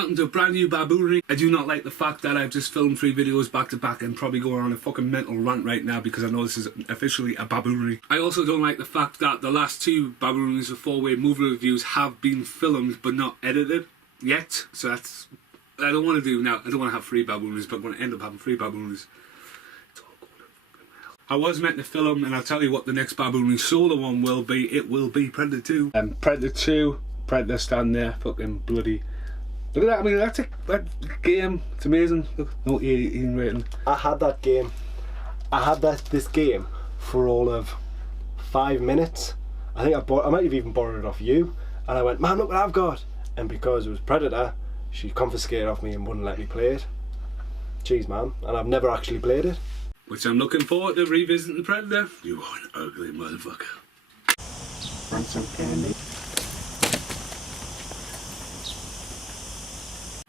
welcome to a brand new Baboonery. I do not like the fact that I've just filmed 3 videos back to back and probably going on a fucking mental rant right now because I know this is officially a Baboonery. I also don't like the fact that the last 2 Babooneries of 4-way movie reviews have been filmed but not edited yet. So that's... I don't want to do now. I don't want to have 3 Babooneries, but I'm going to end up having 3 Babooneries. It's all going to fucking hell. I was meant to film, and I'll tell you what the next Baboonery solo one will be. It will be Predator 2. Predator 2, Predator stand there, fucking bloody... Look at that, I mean, that's that game, it's amazing. Look, no 18 rating. I had that game. I had this game for all of 5 minutes. I think I might have even borrowed it off you. And I went, man, look what I've got. And because it was Predator, she confiscated off me and wouldn't let me play it. Jeez, man. And I've never actually played it. Which I'm looking forward to revisiting the Predator. You are an ugly motherfucker. Want some candy?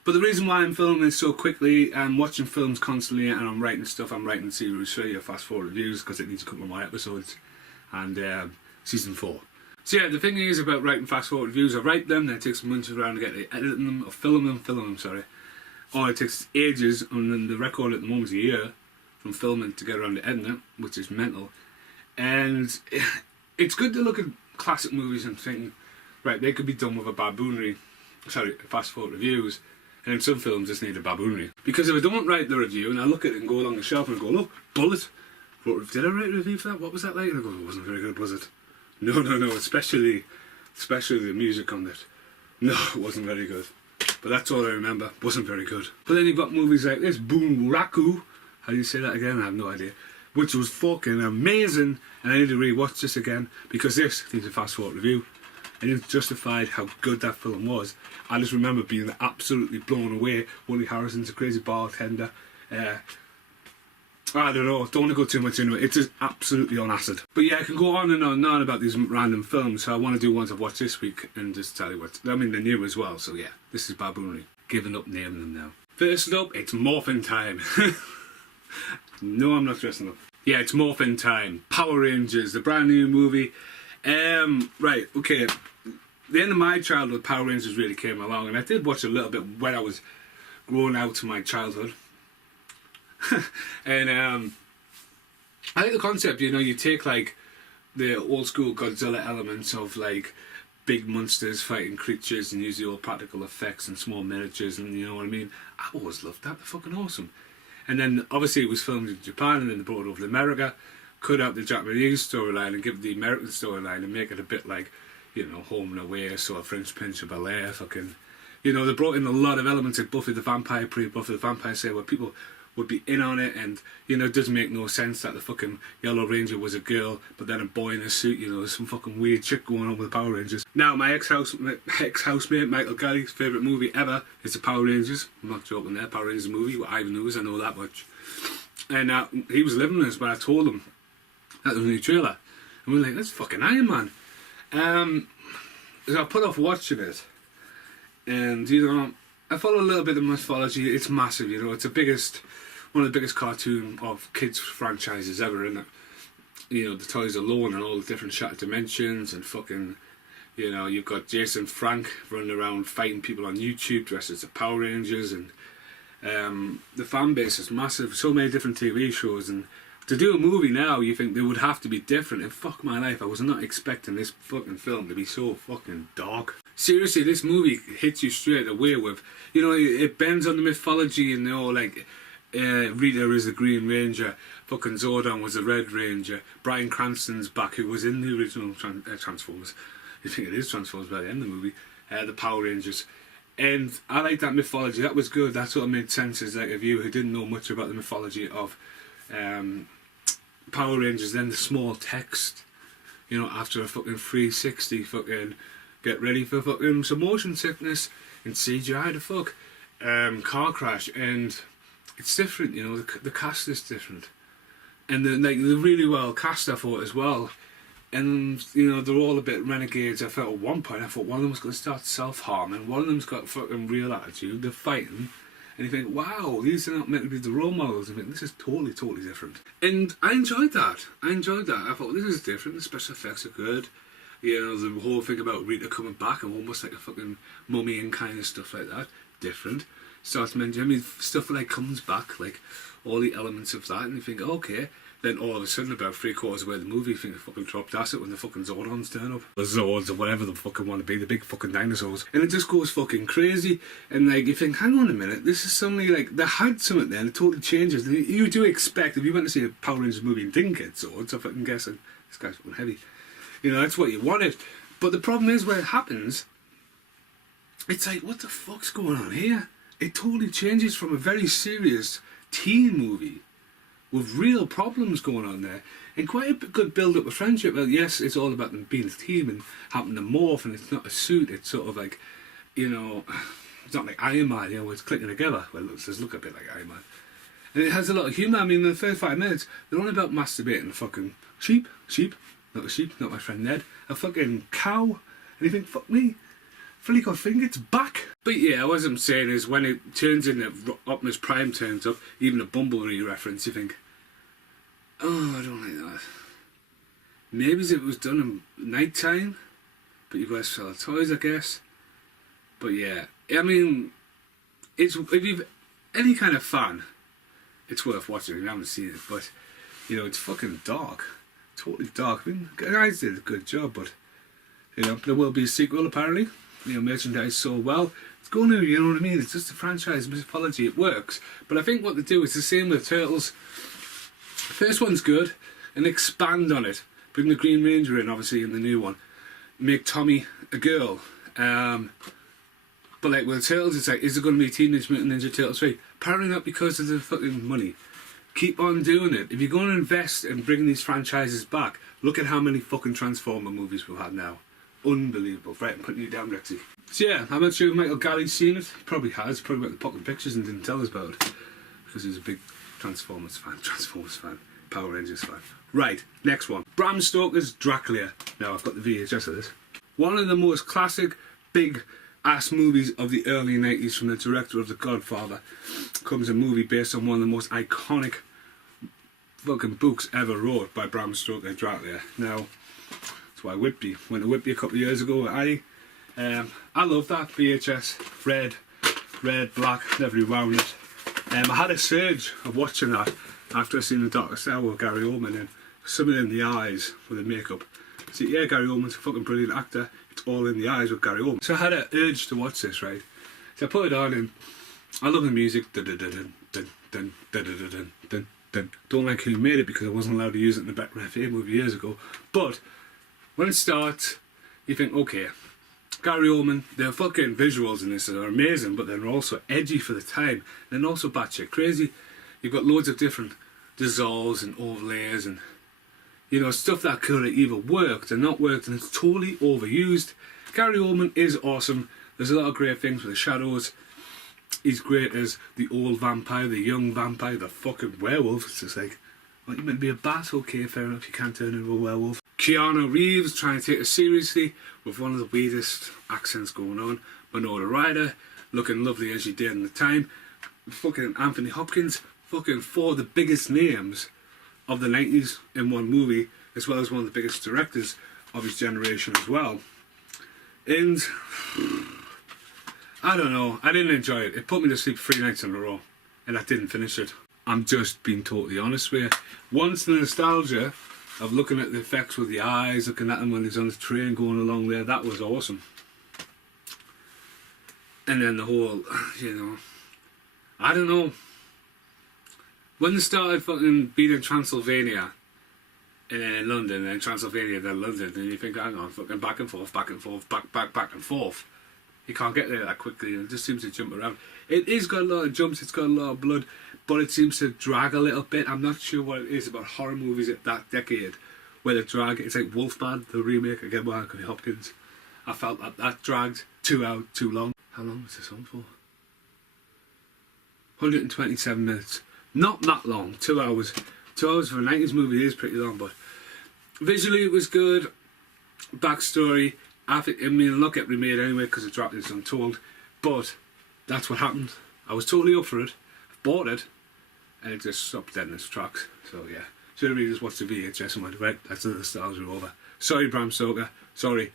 But the reason why I'm filming this so quickly, I'm watching films constantly and I'm writing stuff. I'm writing series 3 of fast forward reviews because it needs a couple more episodes. And season 4. So yeah, the thing is about writing fast forward reviews, I write them, then it takes months around to get to editing them, or film them, sorry. Or it takes ages, and then the record at the moment is a year from filming to get around to editing it, which is mental. And it's good to look at classic movies and think, right, they could be done with a Baboonery, sorry, fast forward reviews. And some films just need a Baboonery. Because if I don't write the review and I look at it and go along the shelf and I go, look, Bullet, did I write a review for that? What was that like? And I go, it wasn't very good, was it? No, especially the music on it. No, it wasn't very good. But that's all I remember, wasn't very good. But then you've got movies like this, Boonraku, how do you say that again? I have no idea. Which was fucking amazing, and I need to re-watch this again, because this needs a fast forward review. And it justified how good that film was. I just remember being absolutely blown away. Woody Harrelson's a crazy bartender. I don't know, don't want to go too much into it. It's just absolutely on acid. But yeah, I can go on and on and on about these random films. So I want to do ones I've watched this week and just tell you what. I mean, they're new as well. So yeah, this is Baboonery. Giving up naming them now. First up, it's Morphin Time. No, I'm not dressing up. Yeah, it's Morphin Time. Power Rangers, the brand new movie. Right, okay. The end of my childhood, Power Rangers really came along, and I did watch a little bit when I was growing out to my childhood. And I like the concept, you know, you take like the old school Godzilla elements of like big monsters fighting creatures and use the old practical effects and small miniatures, and you know what I mean. I always loved that, they're fucking awesome. And then obviously it was filmed in Japan and then they brought it over to America, cut out the Japanese storyline and give the American storyline and make it a bit like, you know, Home and Away, sort of French Prince of Bel-Air, fucking, you know, they brought in a lot of elements like Buffy the Vampire, pre-Buffy the Vampire Slayer, where people would be in on it, and, you know, it doesn't make no sense that the fucking Yellow Ranger was a girl, but then a boy in a suit, you know, there's some fucking weird shit going on with the Power Rangers. Now, my ex-housemate, Michael Kelly's favourite movie ever is the Power Rangers. I'm not joking there, Power Rangers movie, what Ivan knows, I know that much. And he was living this when I told him that there was a new trailer. And we were like, that's fucking Iron Man. So I put off watching it, and you know, I follow a little bit of mythology. It's massive, you know. It's one of the biggest cartoon of kids franchises ever, isn't it? You know, the toys alone and all the different shattered dimensions and fucking, you know, you've got Jason Frank running around fighting people on YouTube dressed as the Power Rangers, and the fan base is massive. So many different TV shows, and to do a movie now, you think they would have to be different, and fuck my life, I was not expecting this fucking film to be so fucking dark. Seriously, this movie hits you straight away with, you know, it bends on the mythology, and you know, like, Rita is the Green Ranger, fucking Zordon was the Red Ranger, Bryan Cranston's back, who was in the original Transformers, I think it is Transformers by the end of the movie, the Power Rangers. And I like that mythology, that was good, that sort of made sense as like a viewer who didn't know much about the mythology of Power Rangers. Then the small text, you know, after a fucking 360, fucking get ready for fucking some motion sickness and CGI the fuck car crash, and it's different, you know, the cast is different, and they're really well cast, I thought, as well. And you know, they're all a bit renegades. I felt at one point, I thought one of them was going to start self-harming, one of them's got fucking real attitude, they're fighting. And you think, wow, these are not meant to be the role models. I think this is totally different. And I enjoyed that. I thought, this is different. The special effects are good. You know, the whole thing about Rita coming back and almost like a fucking mummy and kind of stuff like that. different. Starts mentioning, I mean, stuff like comes back, like all the elements of that, and you think, okay. Then all of a sudden, about 3/4 of the way the movie, you think they fucking dropped acid when the fucking Zordons turn up. The Zords or whatever they fucking want to be, the big fucking dinosaurs. And it just goes fucking crazy. And like, you think, hang on a minute, this is suddenly like, they had something there and it totally changes. You do expect, if you went to see a Power Rangers movie and didn't get Zords, I'm fucking guessing, this guy's fucking heavy. You know, that's what you wanted. But the problem is, when it happens, it's like, what the fuck's going on here? It totally changes from a very serious teen movie with real problems going on there, and quite a good build-up of friendship. Well, yes, it's all about them being a team and having to morph, and it's not a suit, it's sort of like, you know, it's not like Iron Man, you know, it's clicking together. Well, it does look a bit like Iron Man. And it has a lot of humour. I mean, in the first 5 minutes, they're on about masturbating a fucking sheep, not a sheep, not my friend Ned, a fucking cow, and you think, fuck me, fully got fingered, back. But yeah, what I'm saying is, when it turns into Optimus Prime turns up, even a Baboonery reference, you think, oh, I don't like that. Maybe it was done in night time, but you guys sell toys, I guess. But yeah, I mean, it's, if you've any kind of fan, it's worth watching. If you haven't seen it, but you know, it's fucking dark, totally dark. I mean, the guys did a good job, but you know, there will be a sequel apparently. You know, merchandise sold well. It's going to, you know what I mean? It's just a franchise mythology. It works. But I think what they do is the same with Turtles. First one's good, and expand on it. Bring the Green Ranger in, obviously, in the new one. Make Tommy a girl. But like with Turtles, it's like, is there going to be a Teenage Mutant Ninja Turtles 3? Apparently not, because of the fucking money. Keep on doing it. If you're going to invest in bringing these franchises back, look at how many fucking Transformer movies we've had now. Unbelievable. Right, I'm putting you down, Rexy. So yeah, I'm not sure if Michael Galli's seen it. He probably has. Probably went to Pocket Pictures and didn't tell us about it, because he's a big Transformers fan, Power Rangers fan. Right, next one. Bram Stoker's Dracula. Now, I've got the VHS of this. One of the most classic, big ass movies of the early 90s from the director of The Godfather. Comes a movie based on one of the most iconic fucking books ever wrote by Bram Stoker, Dracula. Now, that's why Whitby. Went to Whitby a couple of years ago. I love that VHS. Red, black, never rewound it. I had a surge of watching that after I seen The Darkest Hour with Gary Oldman, and something in the eyes with the makeup. So yeah, Gary Oldman's a fucking brilliant actor. It's all in the eyes with Gary Oldman. So I had an urge to watch this, right? So I put it on, and I love the music. Dun, dun, dun, dun, dun, dun, dun, dun, dun, dun. Don't like who made it, because I wasn't allowed to use it in the Better FA movie years ago. But when it starts, you think, okay, Gary Oldman, their fucking visuals in this are amazing, but they're also edgy for the time. They're also batshit crazy. You've got loads of different dissolves and overlays and, you know, stuff that could have either worked or not worked, and it's totally overused. Gary Oldman is awesome. There's a lot of great things with the shadows. He's great as the old vampire, the young vampire, the fucking werewolf. It's just like, well, you meant to be a bat? Okay, fair enough, you can't turn into a werewolf. Keanu Reeves trying to take it seriously with one of the weirdest accents going on. Winona Ryder looking lovely as she did in the time. Fucking Anthony Hopkins, fucking four of the biggest names of the 90s in one movie, as well as one of the biggest directors of his generation as well. And I don't know, I didn't enjoy it. It put me to sleep 3 nights in a row, and I didn't finish it. I'm just being totally honest with you. Once the nostalgia of looking at the effects with the eyes, looking at him when he's on the train going along there, that was awesome. And then the whole, you know, I don't know. When they started fucking being in Transylvania, and then in London, and then Transylvania, then London, and you think, hang on, fucking back and forth, back and forth. You can't get there that quickly, and it just seems to jump around. It is got a lot of jumps, it's got a lot of blood, but it seems to drag a little bit. I'm not sure what it is about horror movies at that decade, where they drag. It's like Wolfman, the remake, again by Anthony Hopkins. I felt that dragged 2 hours too long. How long was this on for? 127 minutes. Not that long, 2 hours. 2 hours for a 90s movie is pretty long, but visually it was good. Backstory, I mean, it'll not get remade anyway because the Dracula's untold, but that's what happened. I was totally up for it, bought it, and it just stopped dead in its tracks. So yeah, should have really just watched the VHS and went, right, that's the nostalgia over. Sorry, Bram Stoker. Sorry.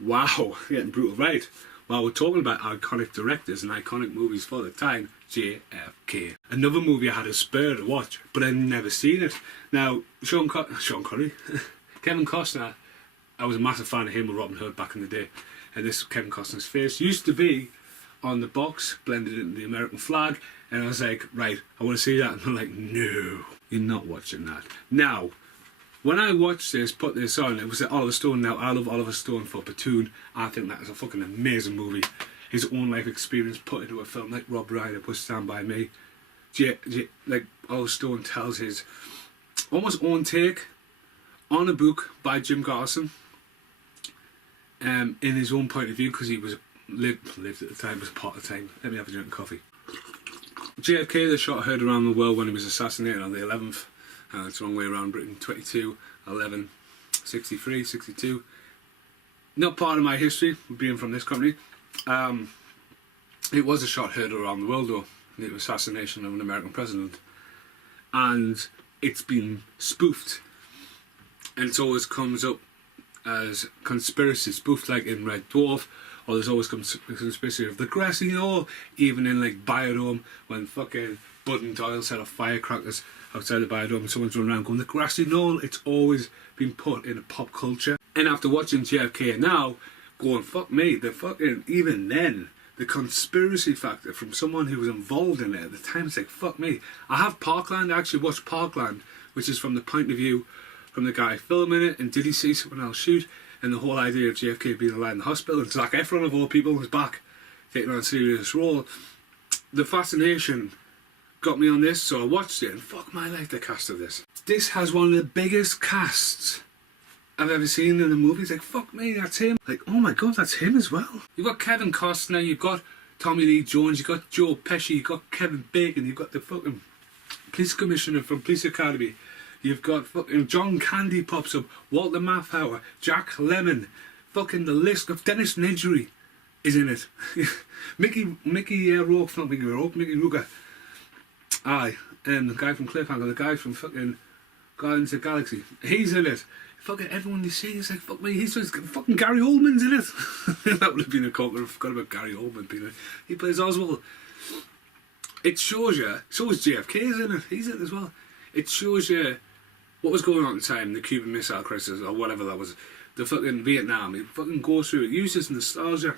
Wow, getting brutal. Right, while we're talking about iconic directors and iconic movies for the time, JFK. Another movie I had a spur to watch, but I'd never seen it. Now, Sean Connery, Kevin Costner, I was a massive fan of him with Robin Hood back in the day. And this Kevin Costner's face used to be on the box, blended into the American flag. And I was like, right, I want to see that. And I'm like, no, you're not watching that. Now, when I watched this, put this on, it was Oliver Stone. Now, I love Oliver Stone for Platoon. I think that is a fucking amazing movie. His own life experience put into a film like Rob Reiner was Stand By Me. Like Oliver Stone tells his almost own take on a book by Jim Garrison, in his own point of view, because he was lived at the time, was part of the time. Let me have a drink of coffee. JFK, the shot heard around the world when he was assassinated on the 11th. It's the wrong way around, Britain. 22, 11, 63, 62. Not part of my history, being from this country. It was a shot heard around the world, though. The assassination of an American president. And it's been spoofed. And it always comes up as conspiracy, spoofed like in Red Dwarf, or there's always conspiracy of the grassy knoll, even in like Biodome, when fucking Bud and Doyle set off firecrackers outside the Biodome and someone's running around going, the grassy knoll. It's always been put in a pop culture. And after watching JFK now, going, fuck me, the fucking, even then, the conspiracy factor from someone who was involved in it at the time, it's like, fuck me. I have Parkland, I actually watched Parkland, which is from the point of view from the guy filming it, and did he see someone else shoot, and the whole idea of JFK being alive in the hospital, and Zac Efron of all people was back taking on a serious role. The fascination got me on this, so I watched it, and fuck my life, the cast of this. This has one of the biggest casts I've ever seen in a movie. It's like, fuck me, that's him. Like, oh my god, that's him as well. You've got Kevin Costner, you've got Tommy Lee Jones, you've got Joe Pesci, you've got Kevin Bacon, you've got the fucking police commissioner from Police Academy. You've got fucking John Candy pops up, Walter Matthau, Jack Lemmon, fucking the list of Dennis Nedry is in it. Mickey Rourke, not Mickey Rourke, Mickey Ruger. Aye, and the guy from Cliffhanger, the guy from fucking Guardians of the Galaxy, he's in it. Fucking everyone you see is like, fuck me, he's just fucking Gary Oldman's in it. That would have been a corker. I forgot about Gary Oldman being in it. He plays Oswald. It shows you, so is JFK's in it, he's in it as well. It shows you what was going on at the time, the Cuban Missile Crisis, or whatever that was, the fucking Vietnam. It fucking goes through it, uses nostalgia,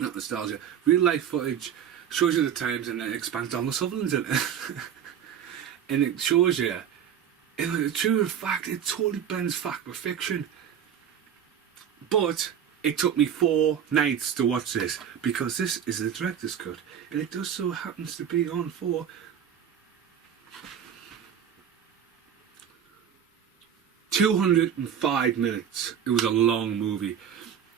not nostalgia, real life footage, shows you the times, and it expands Donald Sutherland's in it. And it shows you, in true fact, it totally blends fact with fiction. But it took me 4 nights to watch this, because this is the director's cut, and it just so happens to be on for 205 minutes. It was a long movie.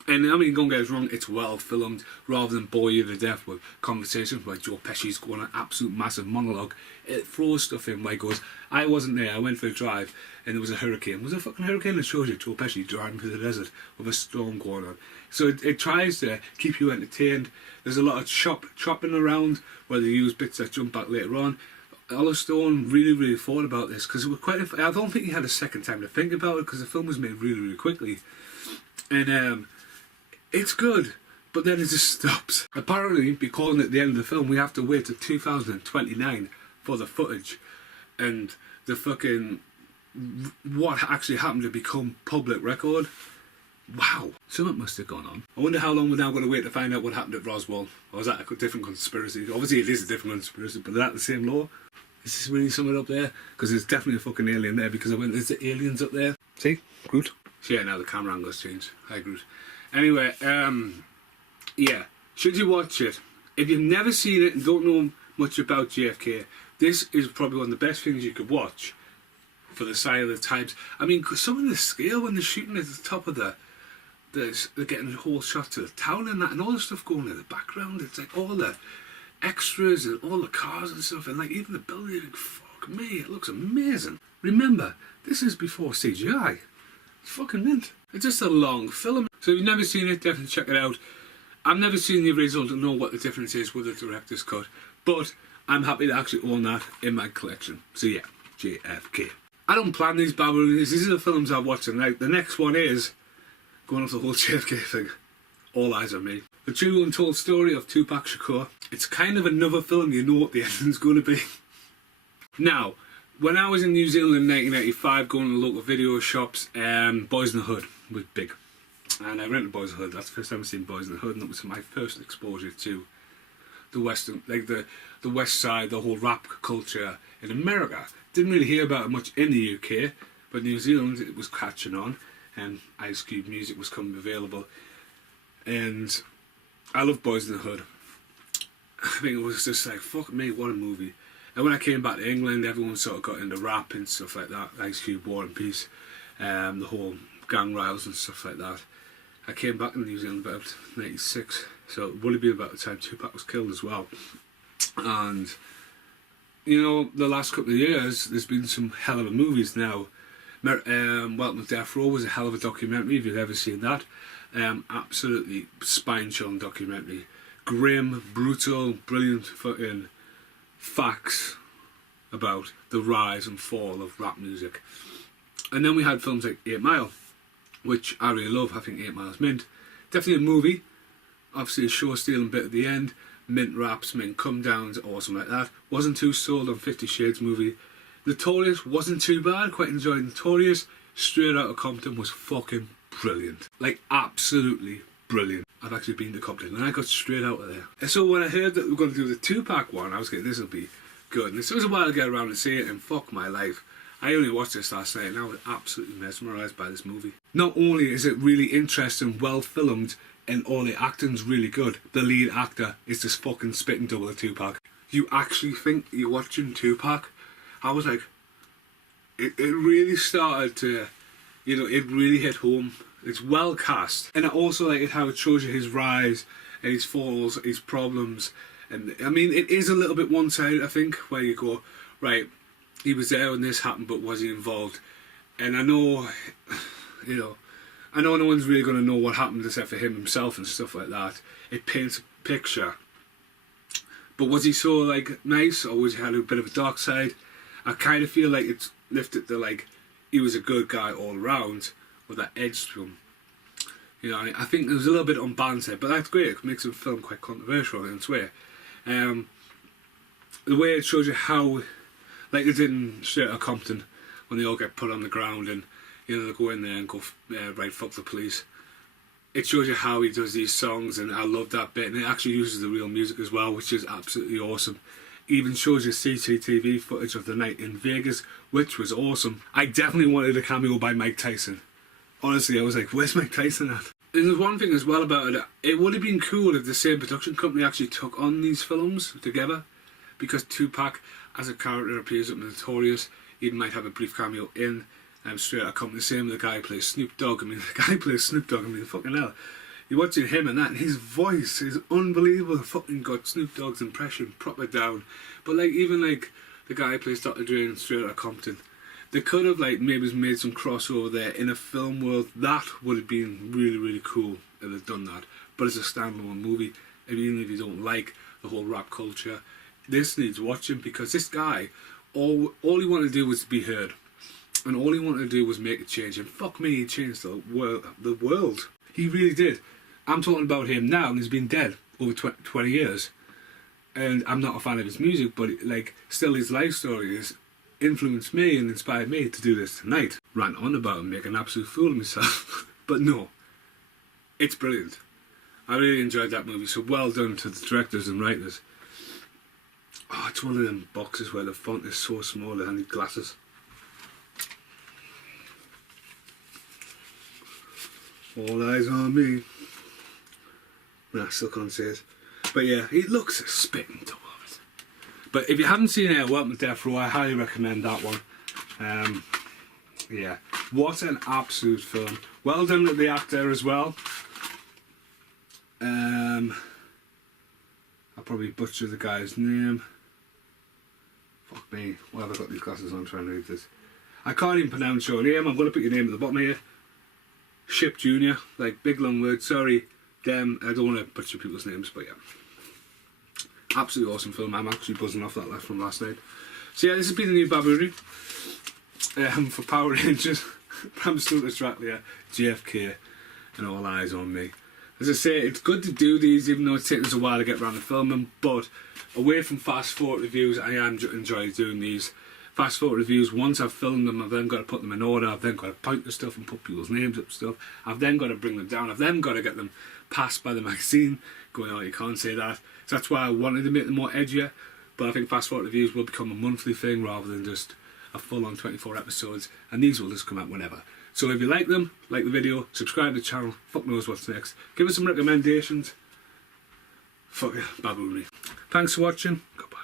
And I mean, don't get us wrong, it's well filmed, rather than bore you to death with conversations where Joe Pesci's going on an absolute massive monologue. It throws stuff in where he goes, I wasn't there, I went for a drive, and there was a hurricane. Was there a fucking hurricane? It shows you Joe Pesci driving through the desert with a storm going on. So it tries to keep you entertained. There's a lot of chopping around, where they use bits that jump back later on. Oliver Stone really thought about this, because it was quite I don't think he had a second time to think about it, because the film was made really quickly. And it's good, but then it just stops. Apparently, because at the end of the film we have to wait till 2029 for the footage and the fucking what actually happened to become public record. Wow, something must have gone on. I wonder how long we're now going to wait to find out what happened at Roswell. Or is that a different conspiracy? Obviously it is a different conspiracy, but is that the same law? Is this really something up there? Because there's definitely a fucking alien there, because I went, there's the aliens up there. See? Groot? So yeah, now the camera angle's changed. Hi Groot. Anyway, yeah, should you watch it? If you've never seen it and don't know much about JFK, this is probably one of the best things you could watch for the sign of the times. I mean, some of the scale when they're shooting at the top of they're getting the whole shot to the town and that, and all the stuff going in the background. It's like all the extras and all the cars and stuff, and like even the building. Like, fuck me, it looks amazing. Remember, this is before CGI. It's fucking mint. It's just a long film. So if you've never seen it, definitely check it out. I've never seen the original to know what the difference is with the director's cut, but I'm happy to actually own that in my collection. So yeah, JFK. I don't plan these Babooneries. These are the films I've watched, and like the next one is going off the whole JFK thing. All Eyes on Me. The true untold story of Tupac Shakur. It's kind of another film, you know what the ending's going to be. Now, when I was in New Zealand in 1985 going to local video shops, Boys in the Hood was big. And I rented Boys in the Hood. That's the first time I've seen Boys in the Hood, and that was my first exposure to the Western, like the West Side, the whole rap culture in America. Didn't really hear about it much in the UK, but New Zealand, it was catching on, and Ice Cube music was coming available. And I love Boys in the Hood. I think it was just like, fuck me, what a movie. And when I came back to England, everyone sort of got into rap and stuff like that. Ice Cube, War and Peace, the whole gang riles and stuff like that. I came back to New Zealand about 96, so it would have been about the time Tupac was killed as well. And, you know, the last couple of years, there's been some hell of a movies now. Welcome to Death Row was a hell of a documentary, if you've ever seen that. Absolutely spine-chilling documentary. Grim, brutal, brilliant fucking facts about the rise and fall of rap music. And then we had films like 8 Mile, which I really love. I think 8 Mile's mint. Definitely a movie. Obviously a show-stealing bit at the end. Mint raps, mint come-downs, awesome like that. Wasn't too sold on 50 Shades movie. Notorious wasn't too bad. Quite enjoyed Notorious. Straight Outta Compton was fucking brilliant. Like, absolutely brilliant. I've actually been to Compton and I got straight out of there. And so when I heard that we were going to do the Tupac one, I was getting, this will be good. And it was a while to get around and see it, and fuck my life. I only watched this last night and I was absolutely mesmerised by this movie. Not only is it really interesting, well filmed, and all the acting's really good, the lead actor is this fucking spitting double of Tupac. You actually think you're watching Tupac? I was like, it really started to, you know, it really hit home. It's well cast. And I also like it how it shows you his rise and his falls, his problems. And I mean, it is a little bit one-sided, I think, where you go, right, he was there when this happened, but was he involved? And I know, you know, I know no one's really going to know what happened except for him himself and stuff like that. It paints a picture. But was he so, like, nice, or was he had a bit of a dark side? I kind of feel like it's lifted to, like, he was a good guy all around, with that edge to him. You know, I think there was a little bit unbalanced there, but that's great. It makes the film quite controversial in its way. The way it shows you how, like it did in Straight Outta Compton, when they all get put on the ground and, you know, they go in there and go, right, fuck the police. It shows you how he does these songs, and I love that bit. And it actually uses the real music as well, which is absolutely awesome. Even shows you CCTV footage of the night in Vegas, which was awesome. I definitely wanted a cameo by Mike Tyson. Honestly, I was like, where's Mike Tyson at? And there's one thing as well about it, it would have been cool if the same production company actually took on these films together, because Tupac, as a character, appears up in Notorious. He might have a brief cameo in Straight Outta Compton. The same with the guy who plays Snoop Dogg. I mean, the guy who plays Snoop Dogg, I mean, fucking hell. You're watching him and that, and his voice is unbelievable. Fucking got Snoop Dogg's impression proper down. But like, even like the guy who plays Dr. Dre in Straight Outta Compton, they could have like maybe made some crossover there in a film world. That would have been really, really cool if they'd done that. But it's a standalone movie, and even if you don't like the whole rap culture, this needs watching, because this guy, all he wanted to do was be heard, and all he wanted to do was make a change. And fuck me, he changed the world. He really did. I'm talking about him now, and he's been dead over 20 years, and I'm not a fan of his music, but like, still his life story has influenced me and inspired me to do this tonight. Rant on about him, make an absolute fool of myself. But no, it's brilliant. I really enjoyed that movie, so well done to the directors and writers. Oh, it's one of them boxes where the font is so small that I need glasses. All eyes on me. Nah, I still can't say it. But yeah, it looks a spitting double of it. But if you haven't seen it, Welcome to Death Row, I highly recommend that one. Yeah, what an absolute film. Well done to the actor as well. I'll probably butcher the guy's name. Fuck me, why have I got these glasses on trying to read this? I can't even pronounce your name. I'm going to put your name at the bottom here. Ship Jr., like big long word, sorry. Them, I don't want to butcher people's names, but yeah. Absolutely awesome film. I'm actually buzzing off that from last night. So yeah, this has been the new Baboonery for Power Rangers. Bram Stoker's Dracula, JFK, and All Eyes on Me. As I say, it's good to do these, even though it's taken us a while to get around to filming. But away from fast forward reviews, I am enjoy doing these. Fast forward reviews, once I've filmed them, I've then got to put them in order. I've then got to point to stuff and put people's names up stuff. I've then got to bring them down. I've then got to get them passed by the magazine, going, oh, you can't say that. So that's why I wanted to make them more edgier. But I think fast forward reviews will become a monthly thing rather than just a full-on 24 episodes. And these will just come out whenever. So if you like them, like the video, subscribe to the channel, fuck knows what's next. Give us some recommendations. Fuck yeah, Baboonery. Thanks for watching. Goodbye.